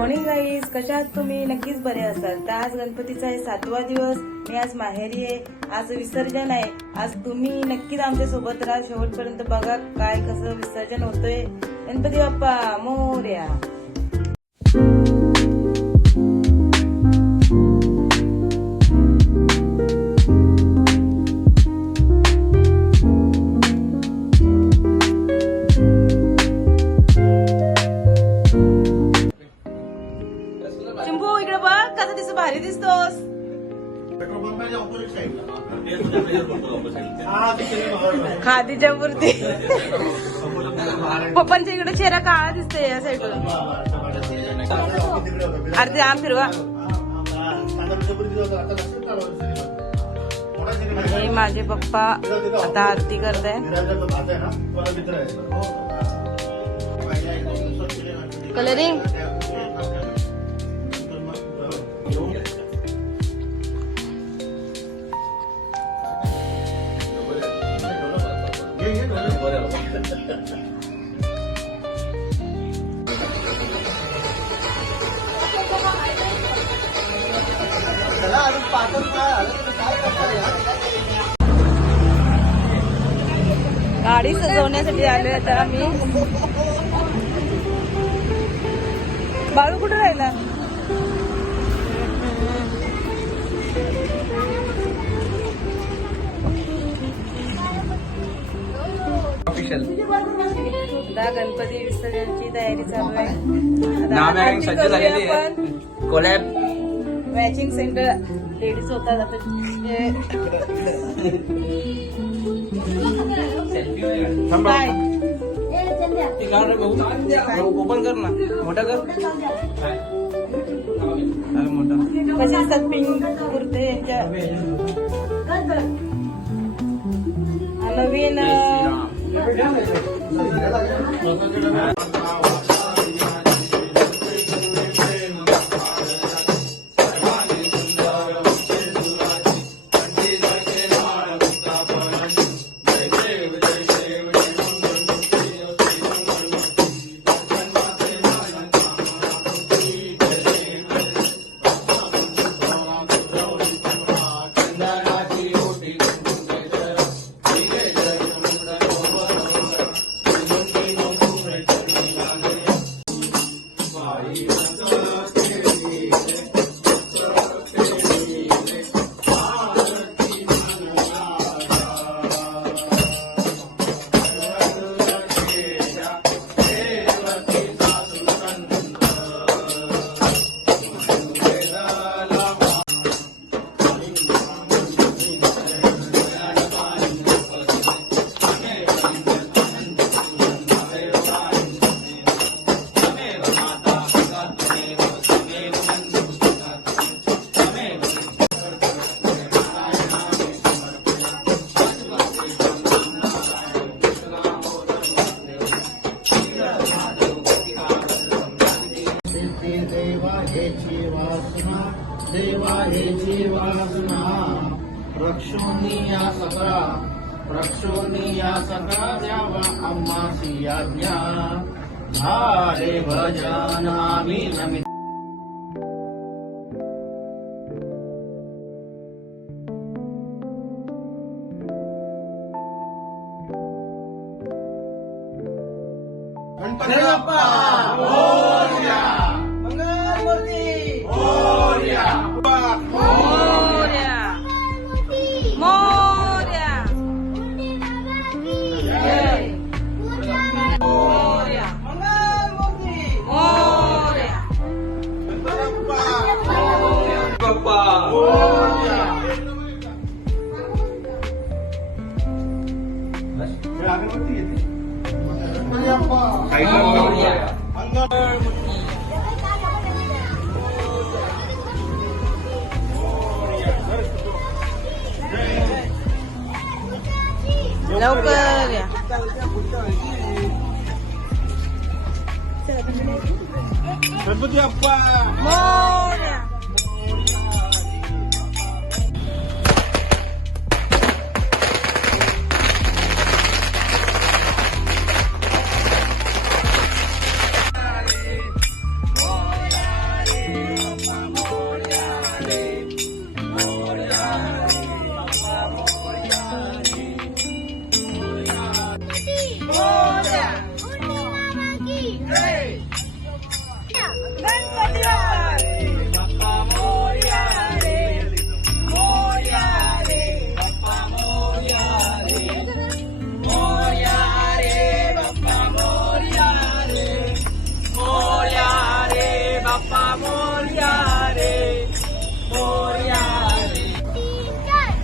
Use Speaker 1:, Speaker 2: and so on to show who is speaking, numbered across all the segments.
Speaker 1: Morning guys कशा आहात तुम्ही? नक्कीच बरे असाल. तर आज गणपतीचा आहे सातवा दिवस. मी आज माहेरी आहे. आज विसर्जन आहे. आज तुम्ही नक्कीच आमच्यासोबत राहा. शेवटपर्यंत बघा काय कसं विसर्जन होतंय. गणपती बाप्पा मोर्या. खादीच्या मूर्ती पप्पांच्या इकडे चेहरा काळा दिसतोय या साईडला अरे ते आम फिरवा. हे माझे पप्पा आता आरती करताय. कलरिंग गाडी सजवण्यासाठी आलोय आता आम्ही. बाळू कुठे राहिला? गणपती विसर्जनची तयारी चालू आहे. मॅचिंग सेंटर लेडीज होतात आता काय
Speaker 2: ओपन कर ना. मोठा कर. अरे मोठा.
Speaker 1: कसे असतात पिंक कुर्ते यांच्या? हा नवीन
Speaker 3: देवा हे जीवासना रक्षोनी सकळा सगळा सकळा या द्यावा अम्मासी आज्ञा। झाले भजन आम्ही नमित गणपती बाप्पा!
Speaker 2: हो!
Speaker 1: लवकर या.
Speaker 3: गणपती बाप्पा.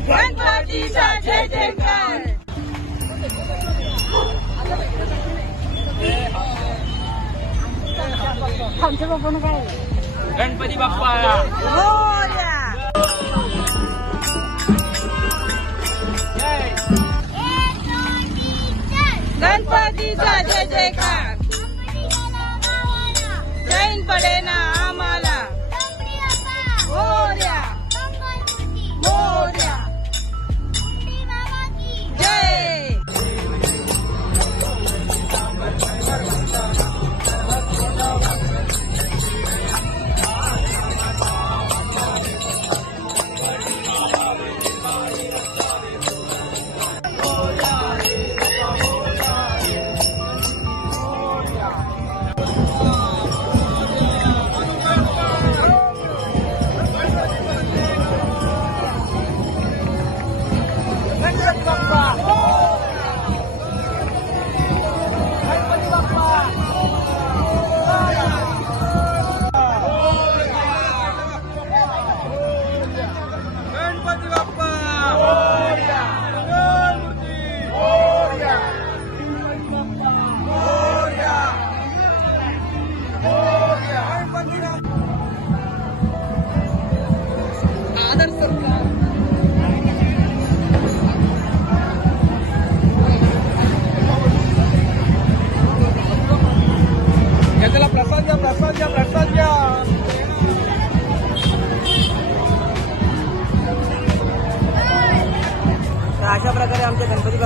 Speaker 1: गणपतीचा जय जयकार. आमच्या
Speaker 2: बाप्पानं बाप्पा.
Speaker 4: गणपतीचा जय जयकार.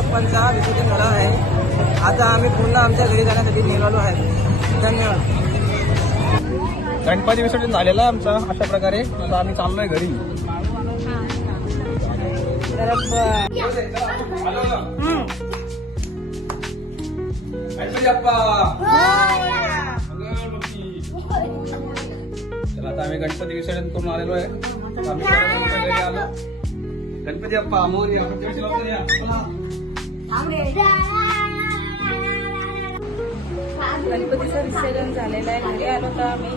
Speaker 4: बाप्पांचा विसर्जन झाला आहे. आता आम्ही पुन्हा आमच्या घरी जाण्यासाठी निघालो आहे. धन्यवाद.
Speaker 2: गणपती विसर्जन झालेलं आहे आमचा अशा प्रकारे. आता आम्ही चाललोय घरी. आता आम्ही गणपती विसर्जन करून आलेलो आहे. आम्ही आलो. गणपती बाप्पा मोरया
Speaker 1: गणपतीचं विसर्जन झालेलं आहे. घरी आलो का आम्ही.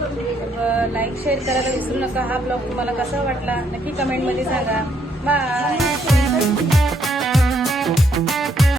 Speaker 1: लाईक शेअर करायला विसरू नका. हा ब्लॉग तुम्हाला कसा वाटला? नक्की कमेंटमध्ये सांगा. बाय